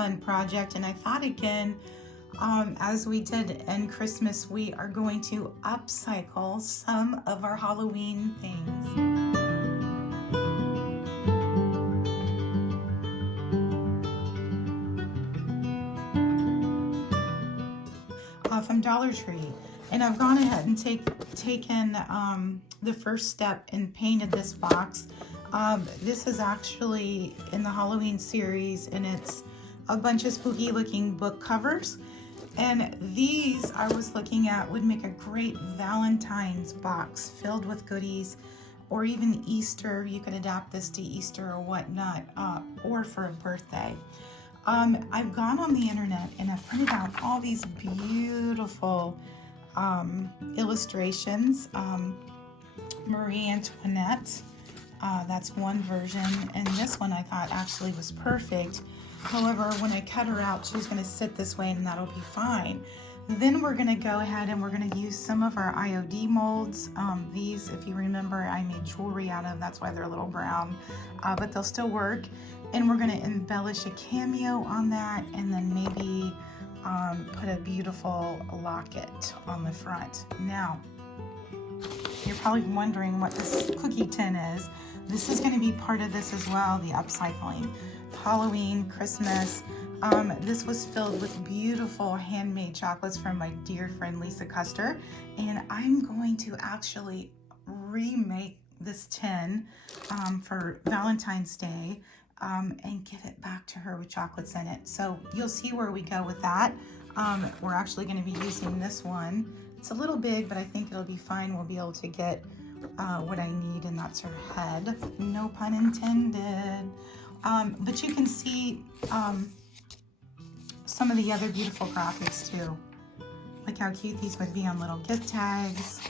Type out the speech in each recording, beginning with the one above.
fun project, and I thought again, as we did in Christmas, we are going to upcycle some of our Halloween things. From Dollar Tree, and I've gone ahead and taken the first step and painted this box. This is actually in the Halloween series, and it's a bunch of spooky looking book covers, and these I was looking at would make a great Valentine's box filled with goodies, or even Easter. You could adapt this to Easter or whatnot, or for a birthday. I've gone on the internet and I've printed out all these beautiful illustrations. Marie Antoinette, that's one version, and this one I thought actually was perfect. However, when I cut her out, she's going to sit this way and that'll be fine. Then we're going to go ahead and we're going to use some of our IOD molds. These, if you remember, I made jewelry out of. That's why they're a little brown, but they'll still work. And we're going to embellish a cameo on that, and then maybe put a beautiful locket on the front. Now, you're probably wondering what this cookie tin is. This is going to be part of this as well, the upcycling. Halloween, Christmas. This was filled with beautiful handmade chocolates from my dear friend Lisa Custer, and I'm going to actually remake this tin for Valentine's Day. And give it back to her with chocolates in it. So you'll see where we go with that. We're actually going to be using this one. It's a little big, but I think it'll be fine. We'll be able to get what I need, and that's her head. No pun intended. But you can see some of the other beautiful graphics too. Look how cute these would be on little gift tags.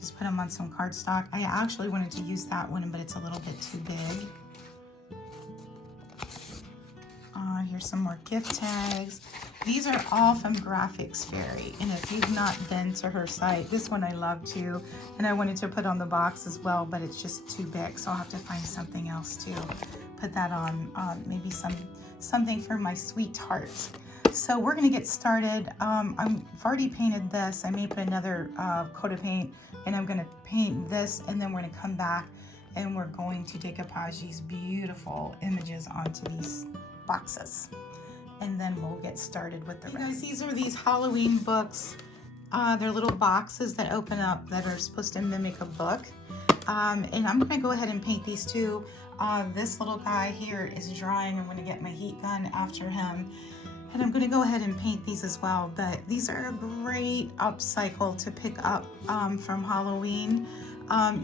Just put them on some cardstock. I actually wanted to use that one, but it's a little bit too big. Here's some more gift tags. These are all from Graphics Fairy, and if you've not been to her site, this one I love too, and I wanted to put on the box as well, but it's just too big, so I'll have to find something else to put that on, maybe something for my sweetheart. So we're going to get started. I've already painted this. I may put another coat of paint, and I'm going to paint this, and then we're going to come back and we're going to decoupage these beautiful images onto these boxes, and then we'll get started with the rest. Guys, these are these Halloween books. They're little boxes that open up that are supposed to mimic a book, and I'm going to go ahead and paint these too. This little guy here is drying. I'm going to get my heat gun after him, and I'm going to go ahead and paint these as well. But these are a great upcycle to pick up from Halloween.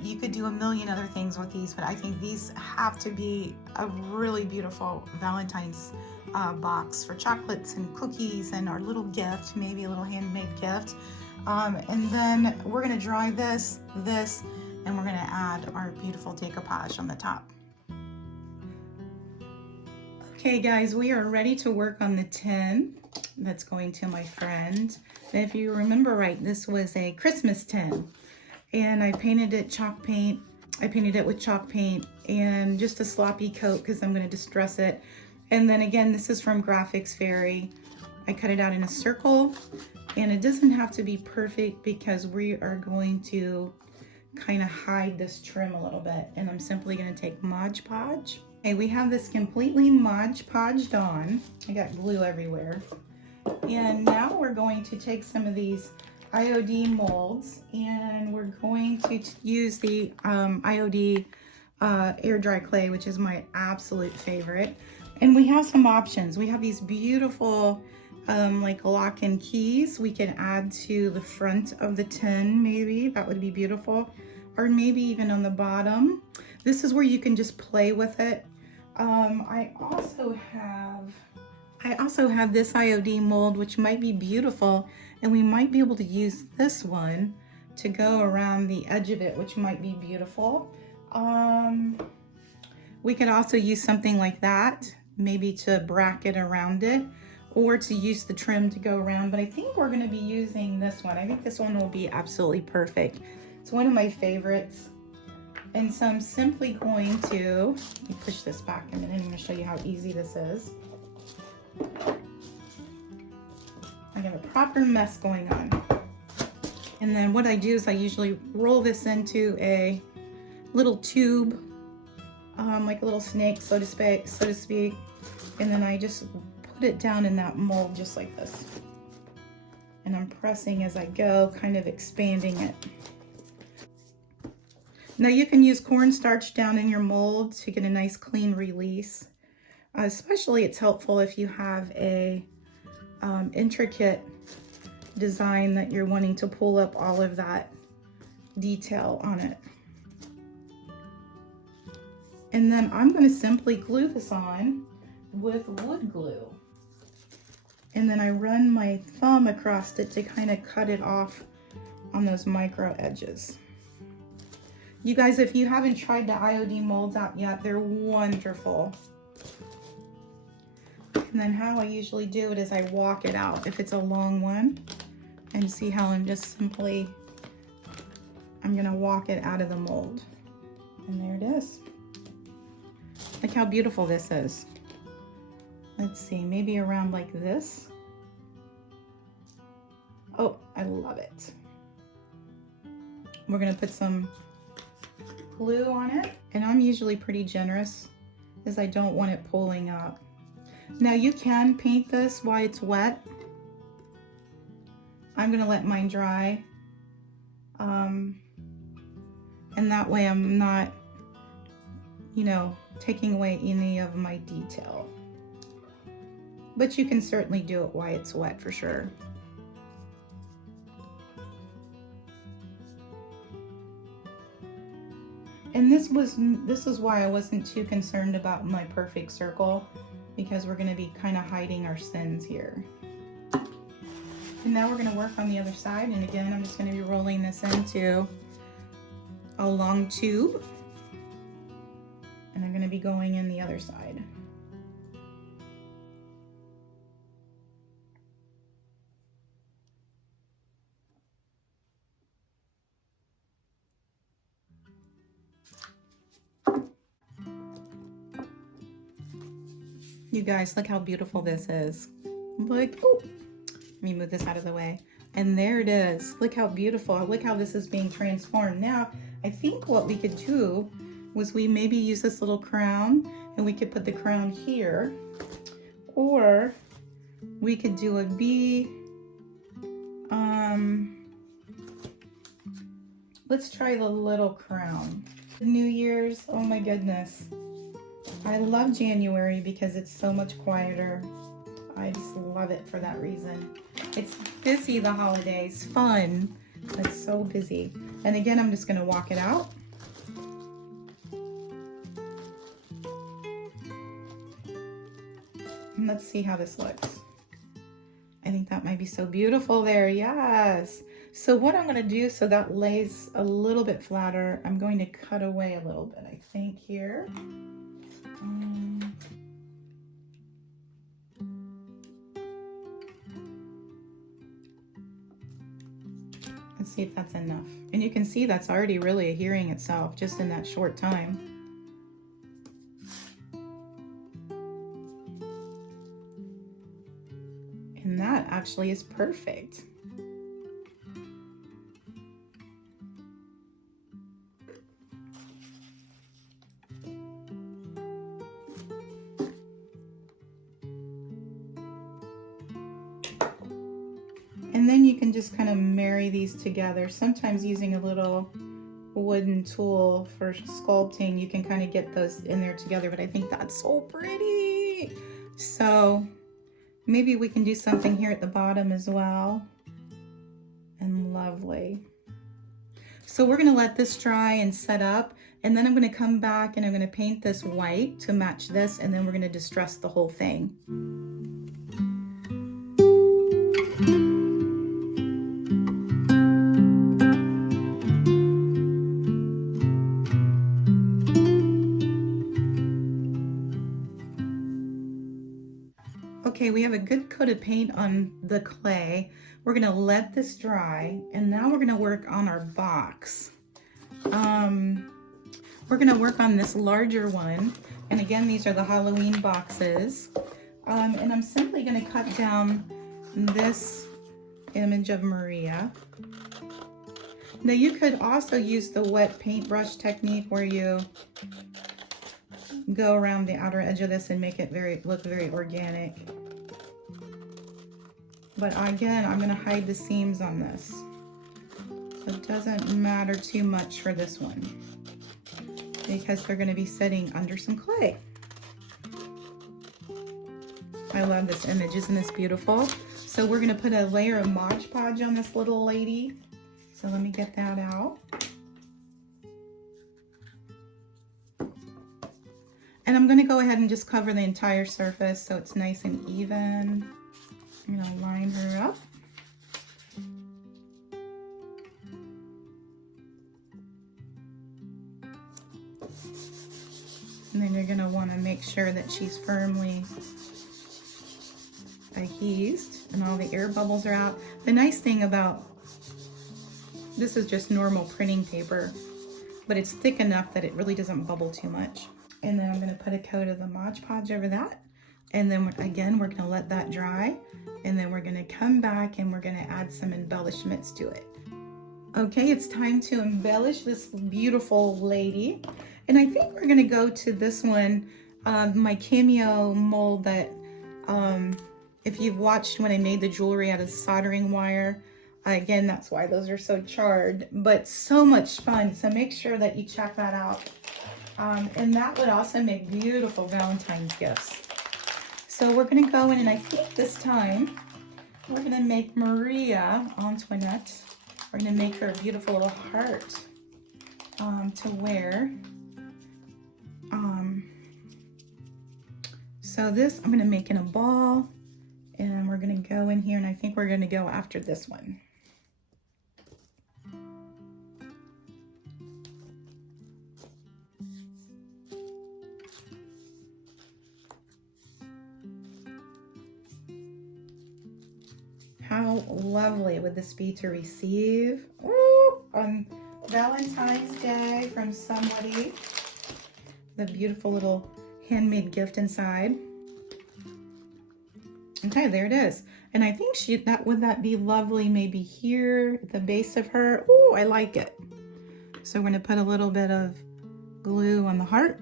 You could do a million other things with these, but I think these have to be a really beautiful Valentine's box for chocolates and cookies and our little gift, maybe a little handmade gift. And then we're going to dry this, and we're going to add our beautiful decoupage on the top. Okay guys, we are ready to work on the tin that's going to my friend. And if you remember right, this was a Christmas tin. And I painted it chalk paint. I painted it with chalk paint and just a sloppy coat because I'm going to distress it. And then again, this is from Graphics Fairy. I cut it out in a circle, and it doesn't have to be perfect because we are going to kind of hide this trim a little bit. And I'm simply going to take Mod Podge. Okay, we have this completely Mod Podged on. I got glue everywhere. And now we're going to take some of these IOD molds, and we're going to use the IOD air dry clay, which is my absolute favorite. And we have some options. We have these beautiful like lock and keys we can add to the front of the tin. Maybe that would be beautiful, or maybe even on the bottom. This is where you can just play with it. I also have this IOD mold, which might be beautiful, and we might be able to use this one to go around the edge of it, which might be beautiful. We could also use something like that, maybe to bracket around it, or to use the trim to go around, but I think we're going to be using this one. I think this one will be absolutely perfect. It's one of my favorites. And so I'm simply going to, let me push this back a minute. I'm going to show you how easy this is. I got a proper mess going on. And then what I do is I usually roll this into a little tube, like a little snake, so to speak. And then I just put it down in that mold just like this. And I'm pressing as I go, kind of expanding it. Now you can use cornstarch down in your mold to get a nice clean release. Especially it's helpful if you have a intricate design that you're wanting to pull up all of that detail on it. And then I'm going to simply glue this on with wood glue. And then I run my thumb across it to kind of cut it off on those micro edges. You guys, if you haven't tried the IOD molds out yet, they're wonderful. And then how I usually do it is I walk it out if it's a long one. And see how I'm just simply, I'm gonna walk it out of the mold. And there it is. Look how beautiful this is. Let's see, maybe around like this. Oh, I love it. We're gonna put some glue on it. And I'm usually pretty generous as I don't want it pulling up. Now you can paint this while it's wet. I'm gonna let mine dry. And that way I'm not, you know, taking away any of my detail. But you can certainly do it while it's wet for sure. And this is why I wasn't too concerned about my perfect circle, because we're going to be kind of hiding our sins here. And now we're going to work on the other side, and again I'm just going to be rolling this into a long tube, and I'm going to be going in the other side. You guys, look how beautiful this is. Look, oh, let me move this out of the way. And there it is. Look how beautiful. Look how this is being transformed. Now, I think what we could do was we maybe use this little crown, and we could put the crown here. Or we could do a bee. Let's try the little crown. New Year's, oh my goodness. I love January because it's so much quieter. I just love it for that reason. It's busy the holidays, fun, but so busy. And again, I'm just gonna walk it out. And let's see how this looks. I think that might be so beautiful there, yes. So what I'm gonna do so that lays a little bit flatter, I'm going to cut away a little bit, I think here. Let's see if that's enough. And you can see that's already really adhering itself just in that short time. And that actually is perfect. And then you can just kind of marry these together. Sometimes using a little wooden tool for sculpting, you can kind of get those in there together, but I think that's so pretty. So maybe we can do something here at the bottom as well. And lovely. So we're gonna let this dry and set up, and then I'm gonna come back and I'm gonna paint this white to match this, and then we're gonna distress the whole thing. Okay, we have a good coat of paint on the clay. We're gonna let this dry, and now we're gonna work on our box. We're gonna work on this larger one, and again, these are the Halloween boxes. And I'm simply going to cut down this image of Maria. Now you could also use the wet paintbrush technique where you go around the outer edge of this and make it look very organic. But again, I'm going to hide the seams on this. So it doesn't matter too much for this one because they're going to be sitting under some clay. I love this image. Isn't this beautiful? So we're going to put a layer of Mod Podge on this little lady. So let me get that out. And I'm going to go ahead and just cover the entire surface so it's nice and even. I'm going to line her up. And then you're going to want to make sure that she's firmly adhesed and all the air bubbles are out. The nice thing about this is just normal printing paper, but it's thick enough that it really doesn't bubble too much. And then I'm going to put a coat of the Mod Podge over that. And then again, we're going to let that dry. And then we're going to come back and we're going to add some embellishments to it. Okay, it's time to embellish this beautiful lady. And I think we're going to go to this one, my cameo mold that if you've watched when I made the jewelry out of soldering wire, again, that's why those are so charred, but so much fun. So make sure that you check that out. And that would also make beautiful Valentine's gifts. So we're going to go in, and I think this time we're going to make Maria Antoinette. We're going to make her a beautiful little heart to wear. So this I'm going to make in a ball, and we're going to go in here, and I think we're going to go after this one. How lovely would this be to receive on Valentine's Day from somebody? The beautiful little handmade gift inside. Okay, there it is. And I think would that be lovely maybe here at the base of her. Oh, I like it. So we're going to put a little bit of glue on the heart.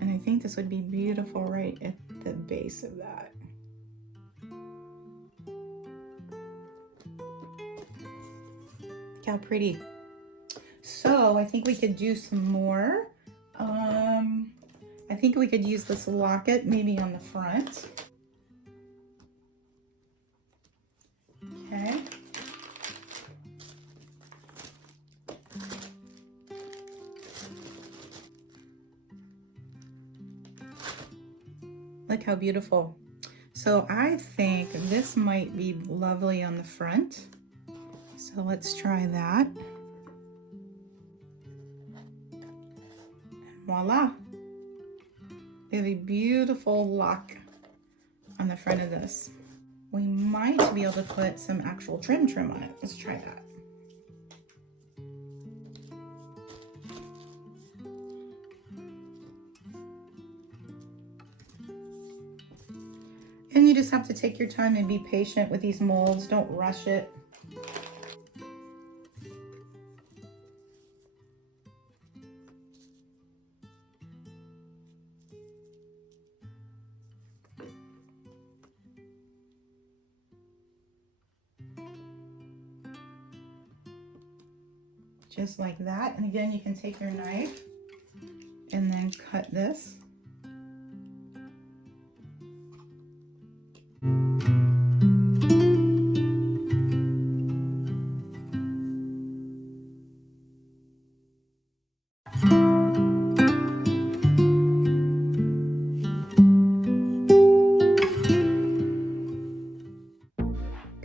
And I think this would be beautiful right at the base of that. Look how pretty. So I think we could do some more. I think we could use this locket maybe on the front. Okay. Look how beautiful. So I think this might be lovely on the front. So let's try that. Voila. We have a beautiful lock on the front of this. We might be able to put some actual trim on it. Let's try that. And you just have to take your time and be patient with these molds. Don't rush it. Just like that. And again, you can take your knife and then cut this.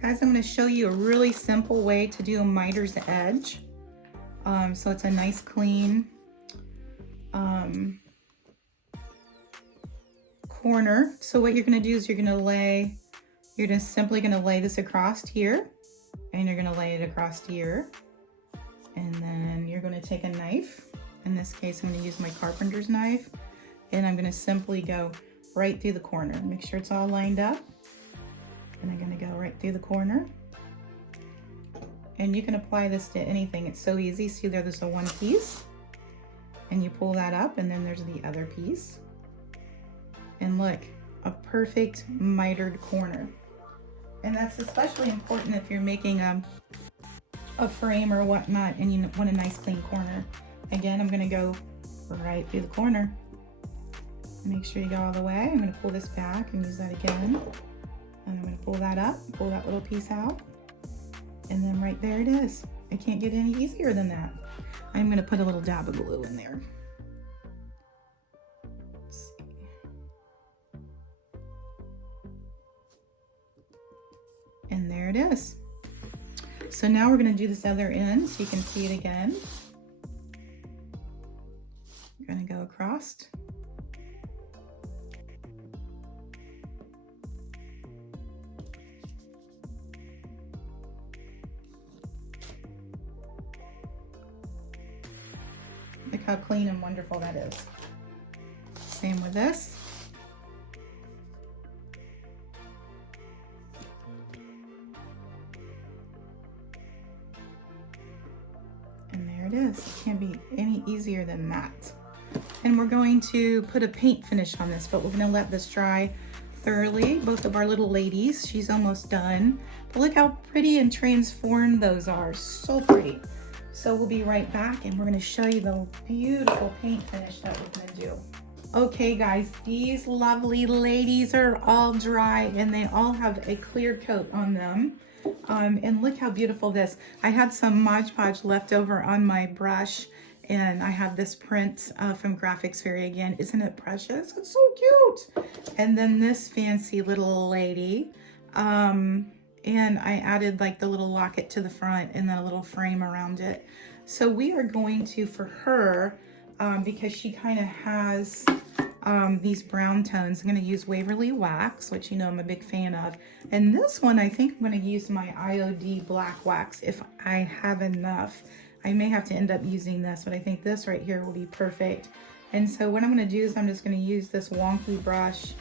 Guys, I'm going to show you a really simple way to do a miter's edge. So it's a nice clean corner. So what you're going to do is you're just simply going to lay this across here, and you're going to lay it across here, and then you're going to take a knife. In this case, I'm going to use my carpenter's knife, And I'm gonna simply go right through the corner. Make sure it's all lined up. And I'm gonna go right through the corner. And you can apply this to anything. It's so easy. See, there's the one piece. And you pull that up, and then there's the other piece. And look, a perfect mitered corner. And that's especially important if you're making a frame or whatnot and you want a nice clean corner. Again, I'm gonna go right through the corner. Make sure you go all the way. I'm gonna pull this back and use that again. And I'm gonna pull that up, pull that little piece out. And then right there it is. It can't get any easier than that. I'm gonna put a little dab of glue in there. Let's see. And there it is. So now we're gonna do this other end so you can see it again. We're gonna go across. Look how clean and wonderful that is. Same with this. And there it is. It can't be any easier than that. And we're going to put a paint finish on this, but we're gonna let this dry thoroughly. Both of our little ladies, she's almost done. But look how pretty and transformed those are. So pretty. So we'll be right back and we're gonna show you the beautiful paint finish that we're gonna do. Okay guys, these lovely ladies are all dry and they all have a clear coat on them. And look how beautiful this. I had some Mod Podge left over on my brush and I have this print from Graphics Fairy again. Isn't it precious? It's so cute. And then this fancy little lady. And I added like the little locket to the front and then a little frame around it. So we are going to, for her, because she kind of has these brown tones, I'm going to use Waverly Wax, which you know I'm a big fan of. And this one, I think I'm going to use my IOD black wax if I have enough. I may have to end up using this, but I think this right here will be perfect. And so what I'm going to do is I'm just going to use this wonky brush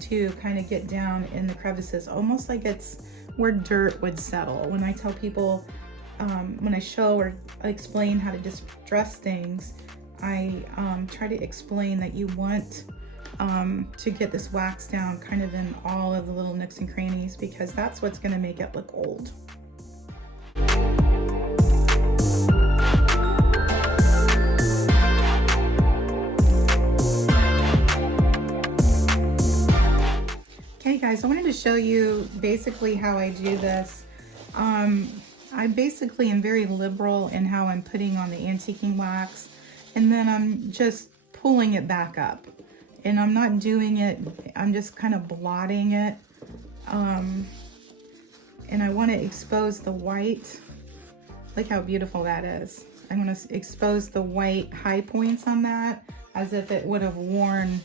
to kind of get down in the crevices, almost like it's where dirt would settle. When I tell people, when I show or explain how to distress things, I try to explain that you want to get this wax down kind of in all of the little nooks and crannies, because that's what's gonna make it look old. Okay guys, I wanted to show you basically how I do this. I basically am very liberal in how I'm putting on the antiquing wax, and then I'm just pulling it back up. And I'm not doing it, I'm just kind of blotting it. And I want to expose the white. Look how beautiful that is. I'm going to expose the white high points on that as if it would have worn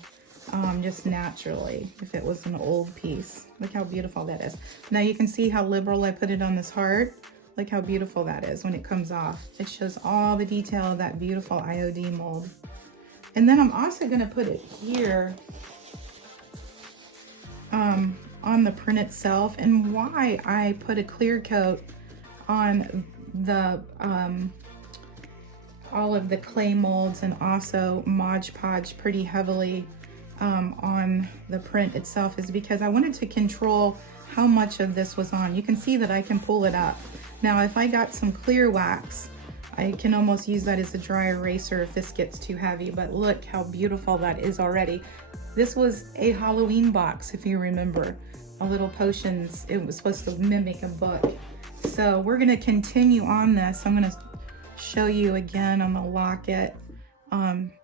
just naturally if it was an old piece. Look how beautiful that is. Now you can see how liberal I put it on this heart. Look how beautiful that is when it comes off. It shows all the detail of that beautiful IOD mold. And then I'm also going to put it here on the print itself, and why I put a clear coat on the all of the clay molds and also Mod Podge pretty heavily on the print itself is because I wanted to control how much of this was on. You can see that I can pull it up. Now if I got some clear wax, I can almost use that as a dry eraser if this gets too heavy, but look how beautiful that is already. This was a Halloween box, if you remember, a little potions. It was supposed to mimic a book. So we're gonna continue on this. I'm gonna show you again on the locket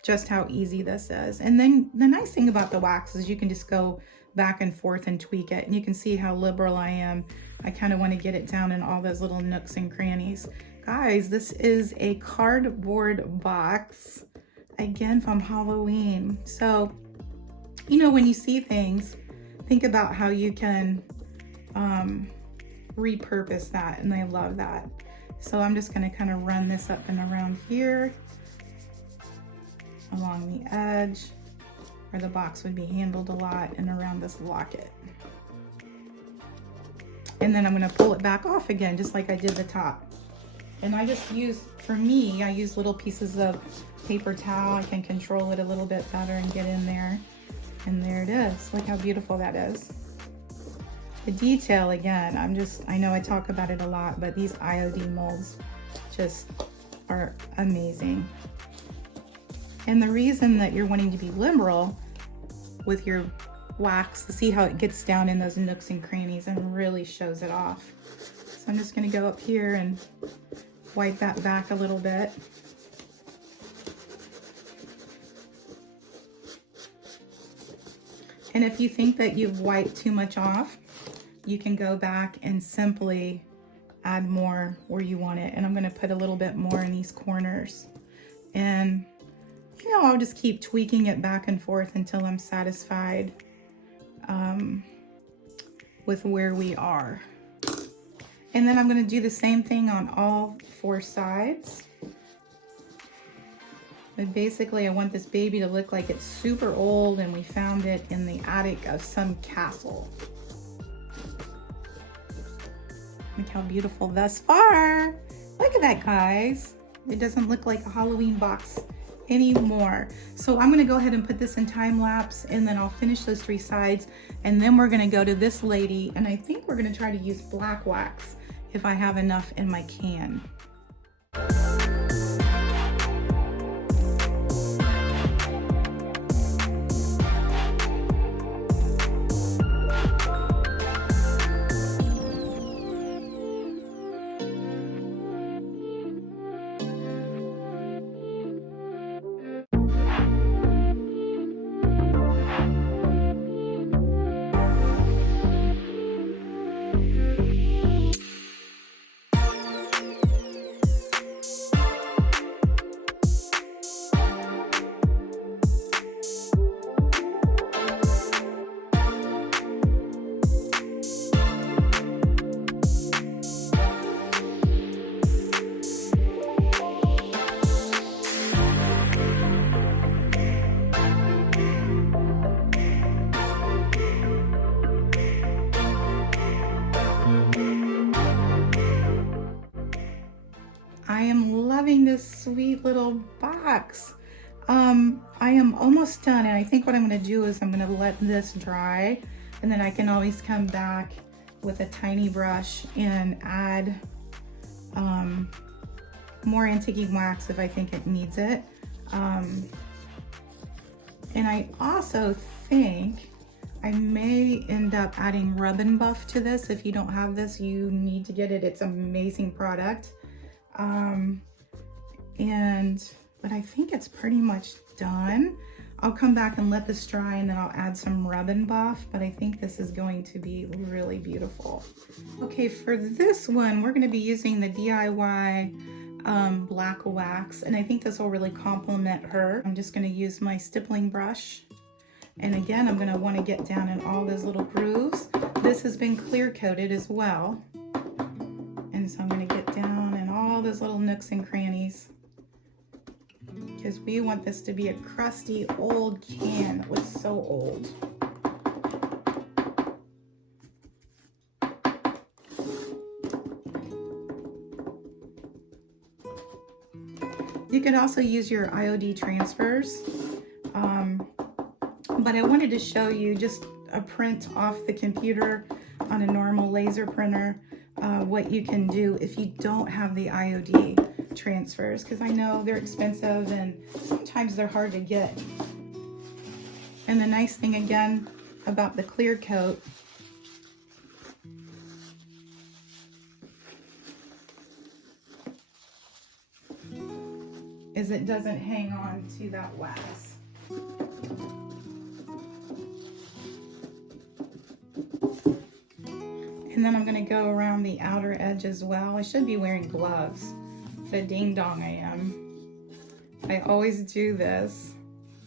just how easy this is. And then the nice thing about the wax is you can just go back and forth and tweak it, and you can see how liberal I am. I kind of want to get it down in all those little nooks and crannies. Guys, this is a cardboard box, again from Halloween. So, you know, when you see things, think about how you can repurpose that, and I love that. So I'm just going to kind of run this up and around here, along the edge. where the box would be handled a lot and around this locket. And then I'm gonna pull it back off again, just like I did the top. And I just use, for me, I use little pieces of paper towel. I can control it a little bit better and get in there. And there it is. Look how beautiful that is. The detail, again, I know I talk about it a lot, but these IOD molds just are amazing. And the reason that you're wanting to be liberal with your wax, to see how it gets down in those nooks and crannies and really shows it off. So I'm just gonna go up here and wipe that back a little bit. And if you think that you've wiped too much off, you can go back and simply add more where you want it. And I'm gonna put a little bit more in these corners. And you know, I'll just keep tweaking it back and forth until I'm satisfied with where we are. And then I'm gonna do the same thing on all 4 sides. But basically I want this baby to look like it's super old and we found it in the attic of some castle. Look how beautiful thus far. Look at that, guys. It doesn't look like a Halloween box anymore. So I'm gonna go ahead and put this in time lapse, and then I'll finish those 3 sides, and then we're gonna go to this lady, and I think we're gonna try to use black wax if I have enough in my can. I am loving this sweet little box. I am almost done, and I think what I'm going to do is I'm going to let this dry, and then I can always come back with a tiny brush and add more antiquing wax if I think it needs it. And I also think I may end up adding Rub and Buff to this. If you don't have this, you need to get it. It's an amazing product. But I think it's pretty much done. I'll come back and let this dry, and then I'll add some Rub and Buff, but I think this is going to be really beautiful. Okay, for this one, we're gonna be using the DIY black wax, and I think this will really complement her. I'm just gonna use my stippling brush. And again, I'm gonna wanna get down in all those little grooves. This has been clear coated as well. And so I'm gonna get down in all those little nooks and crannies, because we want this to be a crusty old can. It looks so old. You could also use your IOD transfers, but I wanted to show you just a print off the computer on a normal laser printer, what you can do if you don't have the IOD transfers, because I know they're expensive and sometimes they're hard to get. And the nice thing again about the clear coat is it doesn't hang on to that wax. And then I'm going to go around the outer edge as well. I should be wearing gloves. The ding dong I am. I always do this.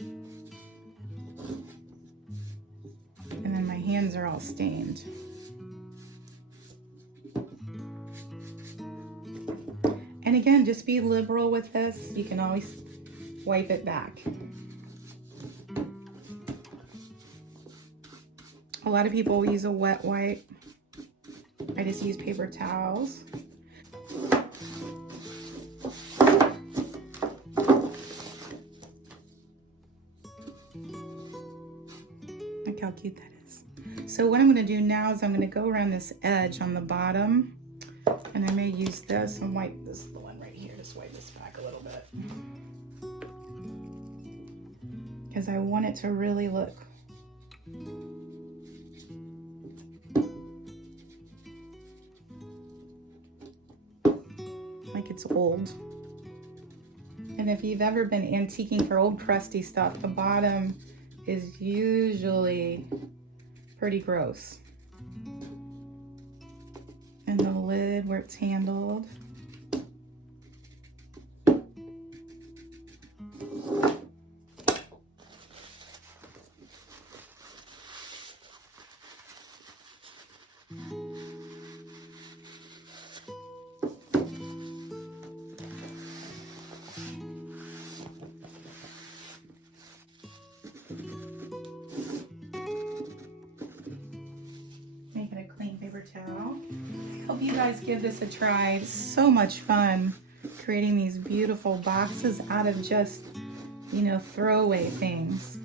And then my hands are all stained. And again, just be liberal with this. You can always wipe it back. A lot of people use a wet wipe. I just use paper towels. Look how cute that is. So what I'm going to do now is I'm going to go around this edge on the bottom, and I may use this and wipe this one right here. Just wipe this back a little bit, because I want it to really look like it's old. And if you've ever been antiquing for old crusty stuff, the bottom is usually pretty gross. And the lid where it's handled. Make it a clean paper towel. I hope you guys give this a try. It's so much fun creating these beautiful boxes out of just, you know, throwaway things.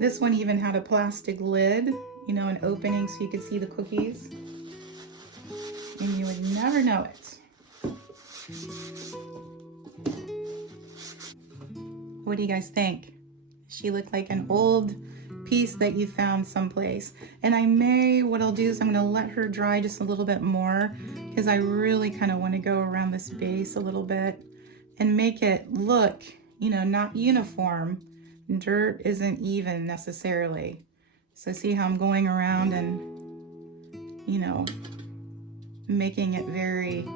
This one even had a plastic lid, you know, an opening so you could see the cookies. And you would never know it. What do you guys think? Does she look like an old piece that you found someplace? And what I'll do is I'm gonna let her dry just a little bit more, because I really kind of want to go around this base a little bit and make it look, you know, not uniform. Dirt isn't even necessarily. So see how I'm going around and, you know, making it very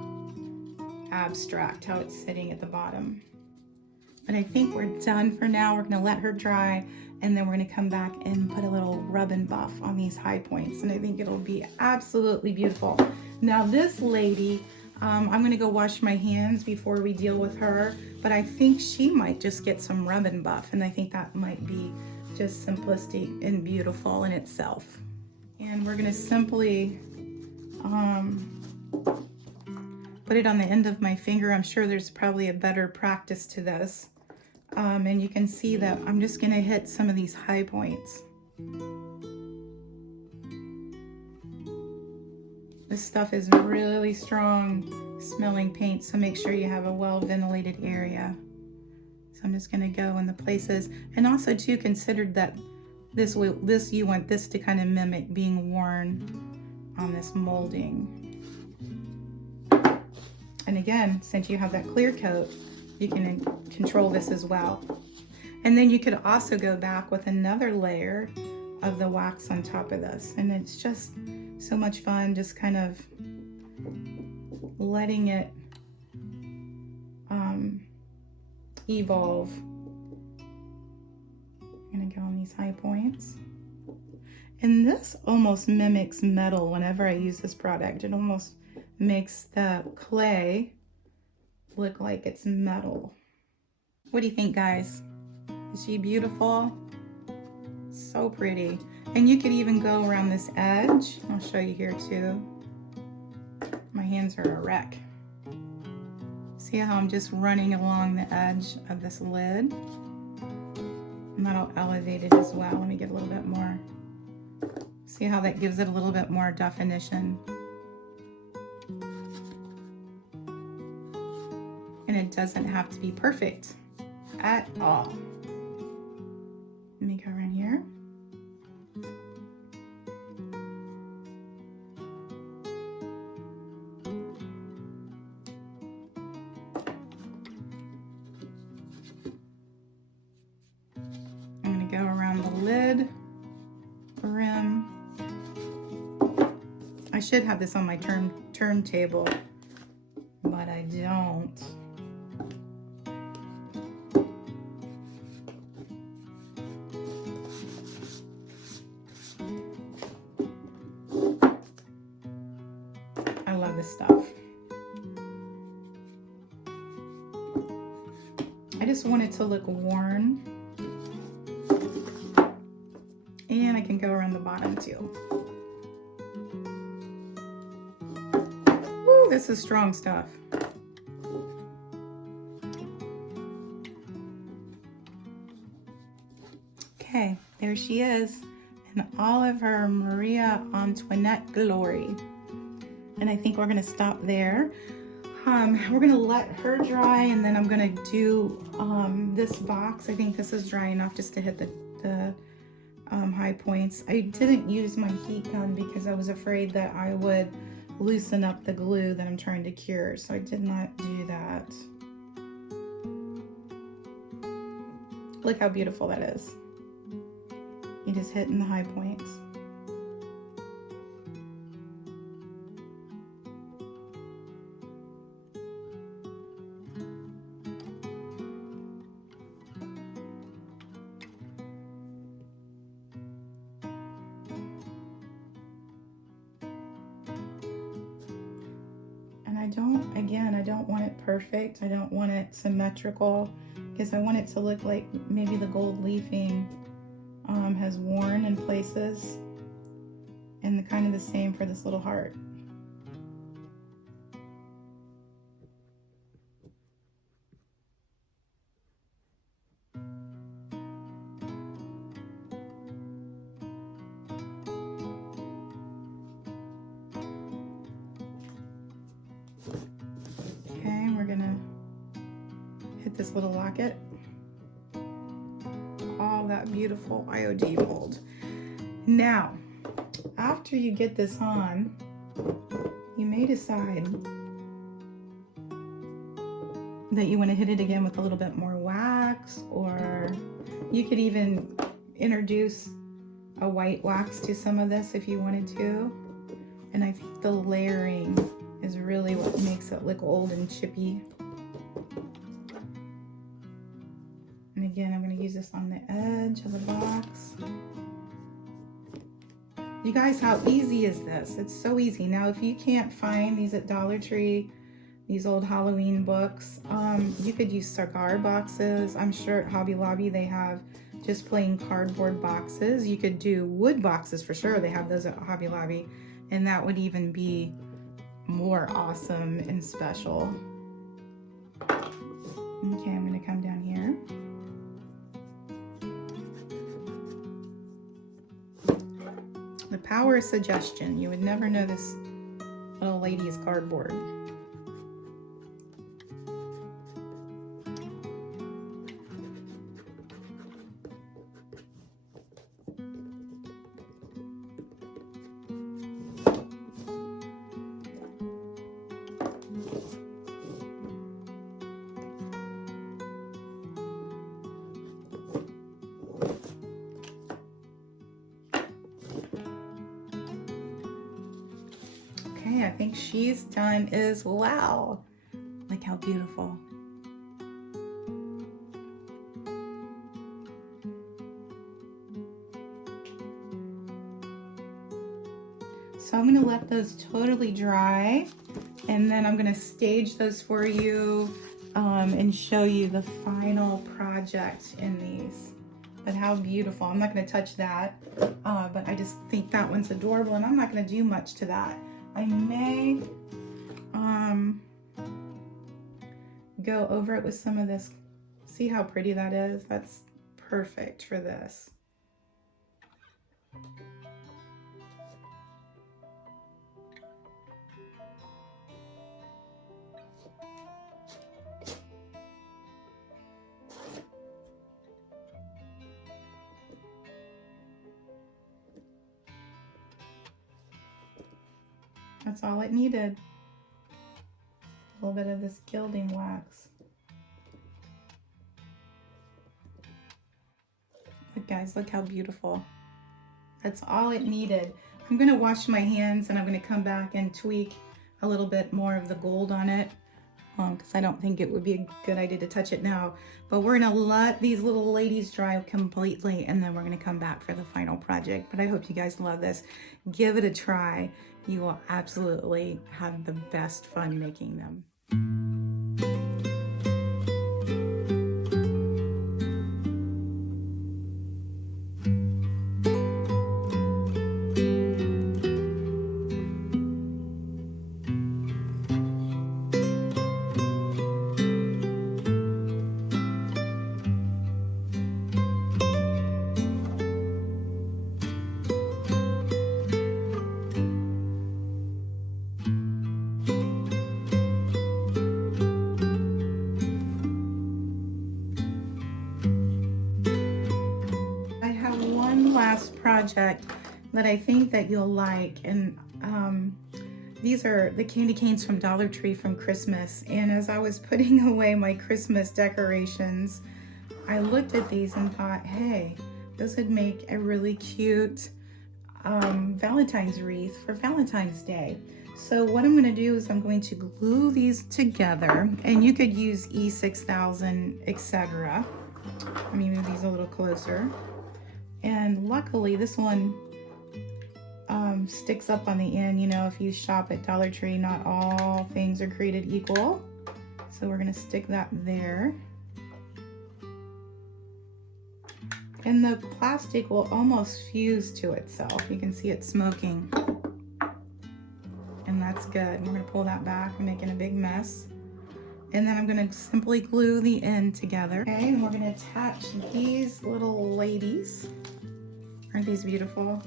abstract how it's sitting at the bottom. But I think we're done for now. We're gonna let her dry, and then we're gonna come back and put a little rub and buff on these high points, and I think it'll be absolutely beautiful. Now this lady, I'm gonna go wash my hands before we deal with her, but I think she might just get some rub and buff, and I think that might be just simplistic and beautiful in itself. And we're gonna simply put it on the end of my finger. I'm sure there's probably a better practice to this. And you can see that I'm just gonna hit some of these high points. This stuff is really strong smelling paint, so make sure you have a well ventilated area. So I'm just gonna go in the places, and also too consider that you want this to kind of mimic being worn on this molding. And again, since you have that clear coat, you can control this as well. And then you could also go back with another layer of the wax on top of this. And it's just so much fun, just kind of letting it evolve. I'm gonna go on these high points. And this almost mimics metal whenever I use this product. It almost makes the clay look like it's metal. What do you think, guys? Is she beautiful? So pretty. And you could even go around this edge. I'll show you here too. My hands are a wreck. See how I'm just running along the edge of this lid? And that'll elevate it as well. Let me get a little bit more. See how that gives it a little bit more definition. And it doesn't have to be perfect at all. Let me go around here. I'm going to go around the lid, the rim. I should have this on my turntable, but I don't. I love this stuff. I just want it to look worn. And I can go around the bottom too. Ooh, this is strong stuff. Okay, there she is in all of her Maria Antoinette glory. And I think we're gonna stop there. We're gonna let her dry, and then I'm gonna do this box. I think this is dry enough just to hit the high points. I didn't use my heat gun because I was afraid that I would loosen up the glue that I'm trying to cure, so I did not do that. Look how beautiful that is. You just hitting the high points. I don't want it perfect. I don't want it symmetrical because I want it to look like maybe the gold leafing has worn in places, and kind of the same for this little heart. Okay, we're gonna hit this little locket. All that beautiful IOD mold. Now, after you get this on, you may decide that you want to hit it again with a little bit more wax, or you could even introduce a white wax to some of this if you wanted to. And I think the layering is really what makes it look old and chippy. And again, I'm going to use this on the edge of the box. You guys, how easy is this? It's so easy. Now, if you can't find these at Dollar Tree, these old Halloween books, you could use cigar boxes. I'm sure at Hobby Lobby they have just plain cardboard boxes. You could do wood boxes for sure. They have those at Hobby Lobby, and that would even be more awesome and special. Okay, I'm going to come down here. The power of suggestion. You would never know this little lady is cardboard. Okay, I think she's done as well. Look how beautiful. So I'm going to let those totally dry, and then I'm going to stage those for you and show you the final project in these. But how beautiful. I'm not going to touch that, but I just think that one's adorable, and I'm not going to do much to that. I may go over it with some of this. See how pretty that is? That's perfect for this. That's all it needed. A little bit of this gilding wax. Look guys, look how beautiful. That's all it needed. I'm gonna wash my hands and I'm gonna come back and tweak a little bit more of the gold on it because I don't think it would be a good idea to touch it now. But we're gonna let these little ladies dry completely, and then we're gonna come back for the final project. But I hope you guys love this. Give it a try. You will absolutely have the best fun making them. project that I think that you'll like. And these are the candy canes from Dollar Tree from Christmas. And as I was putting away my Christmas decorations, I looked at these and thought, hey, this would make a really cute Valentine's wreath for Valentine's Day. So what I'm going to do is I'm going to glue these together, and you could use E6000, etc. Let me move these a little closer. And luckily this one sticks up on the end. You know, if you shop at Dollar Tree, not all things are created equal. So we're going to stick that there. And the plastic will almost fuse to itself. You can see it smoking. And that's good. We're going to pull that back. I'm making a big mess. And then I'm going to simply glue the end together. Okay, and we're going to attach these little ladies. Aren't these beautiful?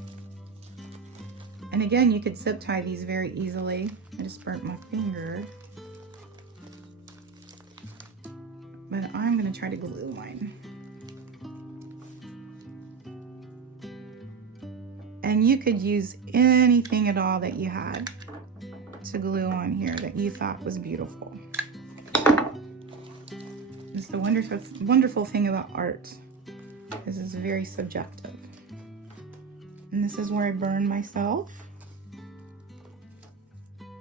And again, you could zip tie these very easily. I just burnt my finger. But I'm going to try to glue mine. And you could use anything at all that you had to glue on here that you thought was beautiful. It's the wonderful thing about art. This is very subjective. And this is where I burn myself.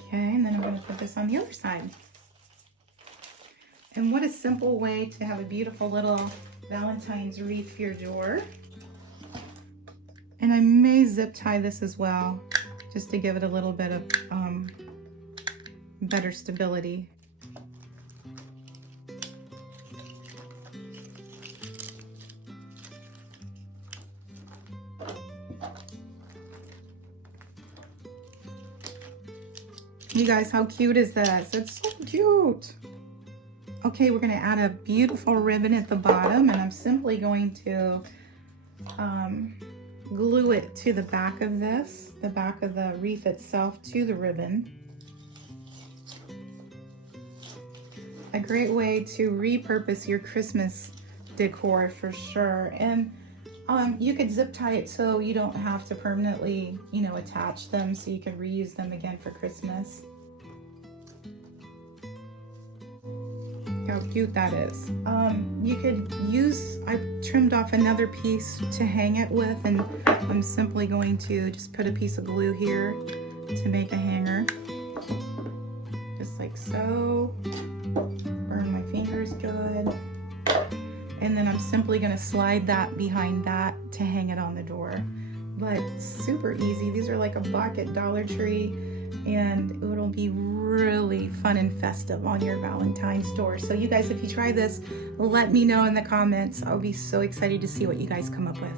Okay, and then I'm going to put this on the other side. And what a simple way to have a beautiful little Valentine's wreath for your door. And I may zip tie this as well, just to give it a little bit of better stability. You guys, how cute is this? It's so cute. Okay, we're going to add a beautiful ribbon at the bottom, and I'm simply going to glue it to the back of this, the back of the wreath itself to the ribbon. A great way to repurpose your Christmas decor for sure. And you could zip tie it so you don't have to permanently, you know, attach them, so you can reuse them again for Christmas. How cute that is. You could use, I trimmed off another piece to hang it with, and I'm simply going to just put a piece of glue here to make a hanger. Just like so. Burn my fingers good. And then I'm simply going to slide that behind that to hang it on the door. But super easy. These are like a buck at Dollar Tree, and it'll be really fun and festive on your Valentine's door. So you guys, if you try this, let me know in the comments. I'll be so excited to see what you guys come up with.